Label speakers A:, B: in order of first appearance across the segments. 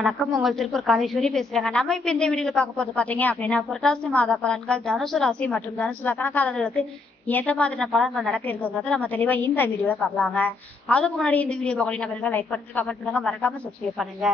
A: வணக்கம். உங்கள் திருப்பூர் காலேஸ்வரி பேசுறாங்க. நம்ம இப்ப இந்த வீடியோல பார்க்க போது பாத்தீங்க அப்படின்னா புரட்டாசி மாத பலன்கள் தனுசு ராசி மற்றும் தனுசு லக்கணக்காரர்களுக்கு எந்த மாதிரியான பலன்கள் நடக்க இருக்குங்கிறத நம்ம தெளிவா இந்த வீடியோல பார்க்கலாங்க. அதுக்கு முன்னாடி இந்த வீடியோ பார்க்கணும் நபர்கள் லைக் பண்ணுங்க கமெண்ட் பண்ணுங்க. மறக்காம சப்ஸ்கிரைப் பண்ணுங்க.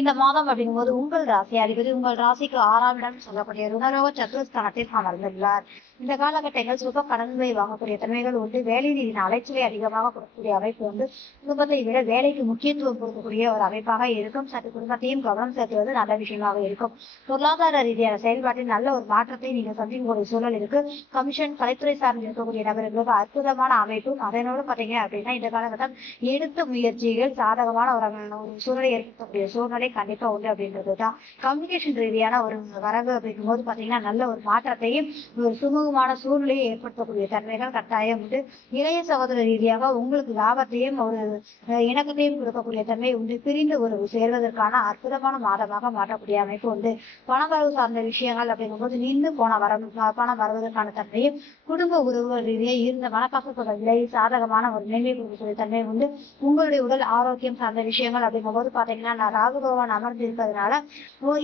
A: இந்த மாதம் அப்படிங்கும்போது உங்கள் ராசி அதிபதி உங்கள் ராசிக்கு ஆறாம் இடம் சொல்லக்கூடிய ருணரோக சத்துருஸ்தானத்தில் அமர்ந்துள்ளார். இந்த காலகட்டங்கள் சுப கடன்களை வாங்கக்கூடிய தன்மைகள் உண்டு. வேலை ரீதியின் அலைச்சலை அதிகமாக கொடுக்கக்கூடிய அமைப்பு வந்து குடும்பத்தை விட வேலைக்கு முக்கியத்துவம் கொடுக்கக்கூடிய ஒரு அமைப்பாக இருக்கும். சற்று குடும்பத்தையும் கவனம் செலுத்துவது நல்ல விஷயமாக இருக்கும். பொருளாதார ரீதியான செயல்பாட்டில் நல்ல ஒரு மாற்றத்தை நீங்கள் சந்திக்கக்கூடிய சூழல் இருக்கு. கமிஷன் கலைத்துறை சார்ந்து இருக்கக்கூடிய நபர்களுக்கு அற்புதமான அமைப்பும் அதனோடு பாத்தீங்க அப்படின்னா இந்த காலகட்டம் எடுத்த முயற்சிகள் சாதகமான ஒரு சூழலை ஏற்படுத்தக்கூடிய சூழ்நிலை கண்டிப்பா உண்டு அப்படின்றது தான் கம்யூனிகேஷன் ரீதியான ஒரு வரவு அப்படிங்கும் போது பாத்தீங்கன்னா நல்ல ஒரு மாற்றத்தையும் ஒரு சுமூகமான சூழ்நிலையை ஏற்படுத்தக்கூடிய தன்மைகள் கட்டாயம் உண்டு. இளைய சகோதர ரீதியாக உங்களுக்கு லாபத்தையும் ஒரு இணக்கத்தையும் கொடுக்கக்கூடிய தன்மை உண்டு. பிரிந்து ஒரு சேர்வதற்கான அற்புதமான மாதமாக மாற்றக்கூடிய அமைப்பு உண்டு. பணவரவு சார்ந்த விஷயங்கள் அப்படிங்கும்போது நின்று போன வர பணம் வருவதற்கான தன்மையும் குடும்ப உறவுகள் ரீதியாக இருந்த மனக்கசப்புகள் விலை சாதகமான ஒரு நிலைமை கொடுக்கக்கூடிய தன்மை உண்டு. உங்களுடைய உடல் ஆரோக்கியம் சார்ந்த விஷயங்கள் அப்படிங்கும்போது பாத்தீங்கன்னா நான் ராகுபவன் அமர்ந்து இருப்பதனால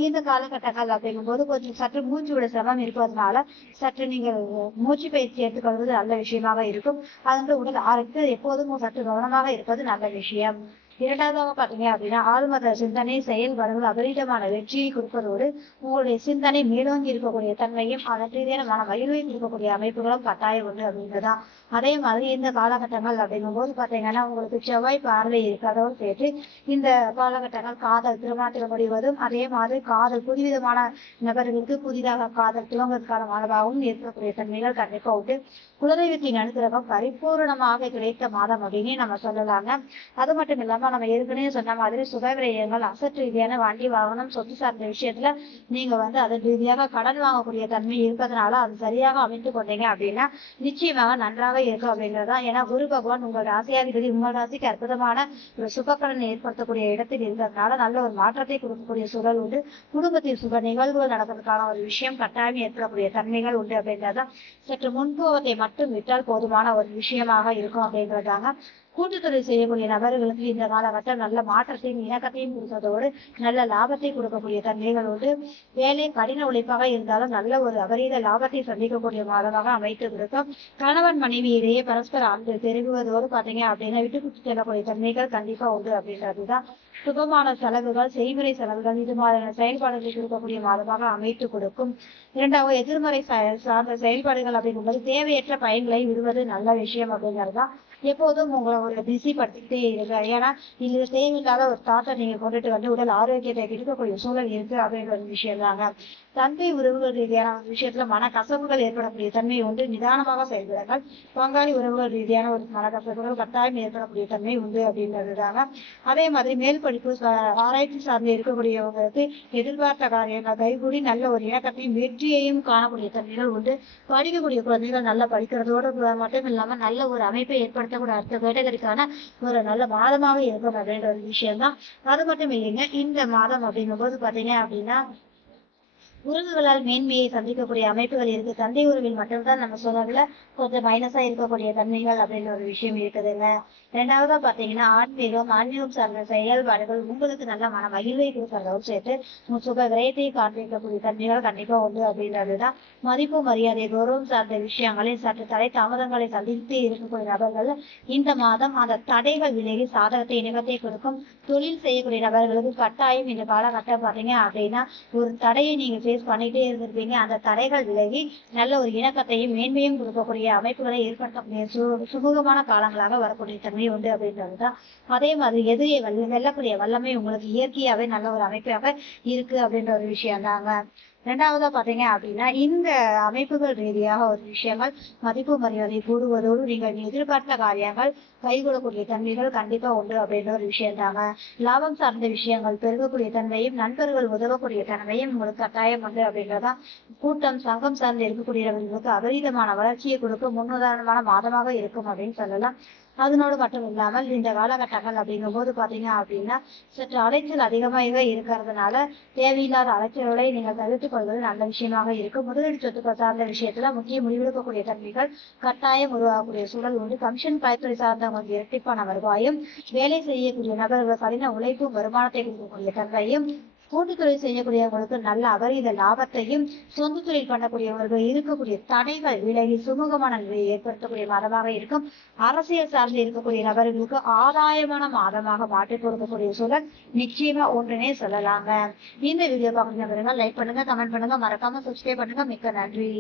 A: இந்த காலகட்டங்கள் அப்படிங்கும்போது கொஞ்சம் சற்று மூச்சு விட சிரமம் இருப்பதனால சற்று நீங்கள் மூச்சு பயிற்சி எடுத்துக்கொள்வது நல்ல விஷயமாக இருக்கும். அதற்கு உடல் ஆரோக்கியம் எப்போதும் சற்று கவனமாக இருப்பது நல்ல விஷயம். இரண்டாவதாக பாத்தீங்க அப்படின்னா ஆழ்மத சிந்தனை செயல்பாடுகள் அபரிதமான வெற்றியை கொடுப்பதோடு உங்களுடைய சிந்தனை மேலோங்கி இருக்கக்கூடிய தன்மையும் அதற்கு ரீதியான மன மகிழ்வை கொடுக்கக்கூடிய அமைப்புகளும் கட்டாயம் உண்டு அப்படின்றதான் அதே மாதிரி இந்த காலகட்டங்கள் அப்படிங்கும் போது உங்களுக்கு செவ்வாய் பார்வை இருக்கிறதோடு சேர்த்து இந்த காலகட்டங்கள் காதல் திருமணத்தில் முடிவதும் அதே மாதிரி காதல் புதுவிதமான நபர்களுக்கு புதிதாக காதல் துவங்குவதற்கான மாதமாகவும் இருக்கக்கூடிய தன்மைகள் கண்டிப்பாக உண்டு. குலதெய்வத்தின் அனுகிரகம் பரிபூரணமாக கிடைத்த மாதம் அப்படின்னு நம்ம சொல்லலாங்க. அது மட்டும் இல்லாம நம்ம ஏற்கனவே சொன்ன மாதிரி சுக விரயங்கள் அசட் ரீதியான வண்டி வாகனம் சொத்து சார்ந்த விஷயத்துல நீங்க வந்து அதன் ரீதியாக கடன் வாங்கக்கூடிய தன்மை இருப்பதனால அது சரியாக அமைத்து கொண்டீங்க அப்படின்னா நிச்சயமாக நன்றாக இருக்கும் அப்படின்றதா ஏன்னா குரு பகவான் உங்கள் ராசியாதிபதி உங்கள் ராசிக்கு அற்புதமான ஒரு சுபக்கடன் ஏற்படுத்தக்கூடிய இடத்தில் இருந்ததுனால நல்ல ஒரு மாற்றத்தை கொடுக்கக்கூடிய சூழல் உண்டு. குடும்பத்தில் சுப நிகழ்வுகள் நடக்கிறதுக்கான ஒரு விஷயம் கட்டாயம் ஏற்படக்கூடிய தன்மைகள் உண்டு அப்படின்றதா சற்று முன்புவத்தை மட்டும் விட்டால் போதுமான ஒரு விஷயமாக இருக்கும் அப்படின்றதாங்க கூட்டுத்தொழில் செய்யக்கூடிய நபர்களுக்கு இந்த காலகட்டம் நல்ல மாற்றத்தையும் இணக்கத்தையும் கொடுத்ததோடு நல்ல லாபத்தை கொடுக்கக்கூடிய தன்மைகள் உண்டு வேலை கடின உழைப்பாக இருந்தாலும் நல்ல ஒரு அபரீத லாபத்தை சந்திக்கக்கூடிய மாதமாக அமைத்து கொடுக்கும் கணவன் மனைவி இடையே பரஸ்பர அன்பு பெருகுவதோடு பாத்தீங்க அப்படின்னா விட்டு கொடுத்து செல்லக்கூடிய தன்மைகள் கண்டிப்பா உண்டு அப்படின்றதுதான். சுபமான செலவுகள் செய்முறை செலவுகள் இது மாதிரியான செயல்பாடுகளை கொடுக்கக்கூடிய மாதமாக அமைத்து கொடுக்கும். இரண்டாவது எதிர்மறை சார்ந்த செயல்பாடுகள் அப்படிங்கும்போது தேவையற்ற பயன்களை விடுவது நல்ல விஷயம் அப்படிங்கறதுதான். எப்போதும் உங்களை ஒரு பிஸி படுத்திக்கிட்டே இருக்கு ஏன்னா இது தேவையில்லாத ஒரு தாட்டை நீங்க கொண்டுட்டு வந்து உடல் ஆரோக்கியத்தை இருக்கக்கூடிய சூழல் இருக்கு அப்படின்ற ஒரு விஷயம் தாங்க தந்தை உறவுகள் ரீதியான ஒரு விஷயத்துல மனக்கசப்புகள் ஏற்படக்கூடிய தன்மை உண்டு. நிதானமாக செயல்படுங்கள். பங்காளி உறவுகள் ரீதியான ஒரு மனக்கசப்புகள் கட்டாயம் ஏற்படக்கூடிய தன்மை உண்டு அப்படின்றது தாங்க அதே மாதிரி மேல் படிப்பு ஆராய்ச்சி சார்ந்து இருக்கக்கூடியவங்களுக்கு எதிர்பார்த்த காரியங்கள் கைகூடி நல்ல ஒரு இயக்கத்தையும் வெற்றியையும் காணக்கூடிய தன்மைகள் உண்டு. படிக்கக்கூடிய குழந்தைகள் நல்லா படிக்கிறதோடு மட்டும் இல்லாம நல்ல ஒரு அமைப்பை ஏற்படுத்தக்கூடிய அடுத்த கேட்டகரிக்கான ஒரு நல்ல மாதமாக இருக்கும் அப்படின்ற ஒரு விஷயம் தான் அது மட்டும் இல்லைங்க இந்த மாதம் அப்படிங்கும்போது பாத்தீங்க அப்படின்னா உறவுகளால் மேன்மையை சந்திக்கக்கூடிய அமைப்புகள் இருக்கு. தந்தை உறவில் மட்டும்தான் நம்ம சொன்னதுல கொஞ்சம் மைனஸா இருக்கக்கூடிய தன்மைகள் அப்படின்ற ஒரு விஷயம் இருக்குதுங்க. ரெண்டாவதா பாத்தீங்கன்னா ஆன்மீகம் ஆன்மீகம் சார்ந்த செயல்பாடுகள் உங்களுக்கு நல்ல மன மகிழ்வை கொடுக்கறதோடு சேர்த்து உங்க சுக விரயத்தை காண்பிக்கக்கூடிய தன்மைகள் கண்டிப்பா உண்டு அப்படின்றதுதான். மதிப்பு மரியாதை கௌரவம் சார்ந்த விஷயங்களில் சற்று தடை தாமதங்களை சந்தித்து இருக்கக்கூடிய நபர்கள் இந்த மாதம் அந்த தடைகள் விலகி சாதகத்தை இணக்கத்தை கொடுக்கும் தொழில் செய்யக்கூடிய நபர்களுக்கு கட்டாயம் இந்த காலகட்டம் பாத்தீங்க அப்படின்னா ஒரு தடையை நீங்க ஃபேஸ் பண்ணிட்டே இருந்திருப்பீங்க. அந்த தடைகள் விலகி நல்ல ஒரு இணக்கத்தையும் மேன்மையும் கொடுக்கக்கூடிய அமைப்புகளை ஏற்படுத்தக்கூடிய சு- சுமூகமான காலங்களாக வரக்கூடிய தன்மை உண்டு அப்படின்றதுதான் அதே மாதிரி எதிரியை வெல்ல வெல்லக்கூடிய வல்லமை உங்களுக்கு இயற்கையாவே நல்ல ஒரு அமைப்பாக இருக்கு அப்படின்ற ஒரு விஷயம் தாங்க ரெண்டாவதா பாத்தீங்க அப்படின்னா இந்த அமைப்புகள் ரீதியாக ஒரு விஷயங்கள் மதிப்பு மரியாதை கூடுவதோடு நீங்கள் எதிர்பார்த்த காரியங்கள் கைகூடக்கூடிய தன்மைகள் கண்டிப்பா உண்டு அப்படின்ற ஒரு விஷயம் தாங்க லாபம் சார்ந்த விஷயங்கள் பெருகக்கூடிய தன்மையும் நண்பர்கள் உதவக்கூடிய தன்மையும் உங்களுக்கு கட்டாயம் உண்டு அப்படின்றதான் கூட்டம் சங்கம் சார்ந்து இருக்கக்கூடியவர்களுக்கு அபரிதமான வளர்ச்சியை கொடுக்க முன்னுதாரணமான மாதமாக இருக்கும் அப்படின்னு சொல்லலாம். அதனோடு மட்டும் இல்லாமல் இந்த காலகட்டங்கள் அப்படிங்கும் போது பார்த்தீங்க அப்படின்னா சற்று அலைச்சல் அதிகமாகவே இருக்கிறதுனால தேவையில்லாத அலைச்சல்களை நீங்கள் தவிர்த்துக் கொள்வது நல்ல விஷயமாக இருக்கும். முதலீடு சொத்துக்கள் சார்ந்த விஷயத்துல முக்கிய முடிவெடுக்கக்கூடிய தன்மைகள் கட்டாயம் உருவாகக்கூடிய சூழல் உண்டு. கமிஷன் கலைத்துறை சார்ந்தவங்களுக்கு இரட்டிப்பான வருவாயும் வேலை செய்யக்கூடிய நபர்கள் கடின உழைப்பும் வருமானத்தை கொடுக்கக்கூடிய தன்மையும் கூட்டுத்துறை செய்யக்கூடியவர்களுக்கு நல்ல அபரீத லாபத்தையும் சொந்த தொழில் பண்ணக்கூடியவர்கள் இருக்கக்கூடிய தடைகள் விலகி சுமூகமான நிலையை ஏற்படுத்தக்கூடிய மாதமாக இருக்கும். அரசியல் சார்ந்து இருக்கக்கூடிய நபர்களுக்கு ஆதாயமான மாதமாக மாற்றி கொடுக்கக்கூடிய சூழல் நிச்சயமா ஒன்றுனே சொல்லலாங்க. இந்த வீடியோ பார்க்குறீங்க லைக் பண்ணுங்க கமெண்ட் பண்ணுங்க மறக்காம சப்ஸ்கிரைப் பண்ணுங்க. மிக்க நன்றி.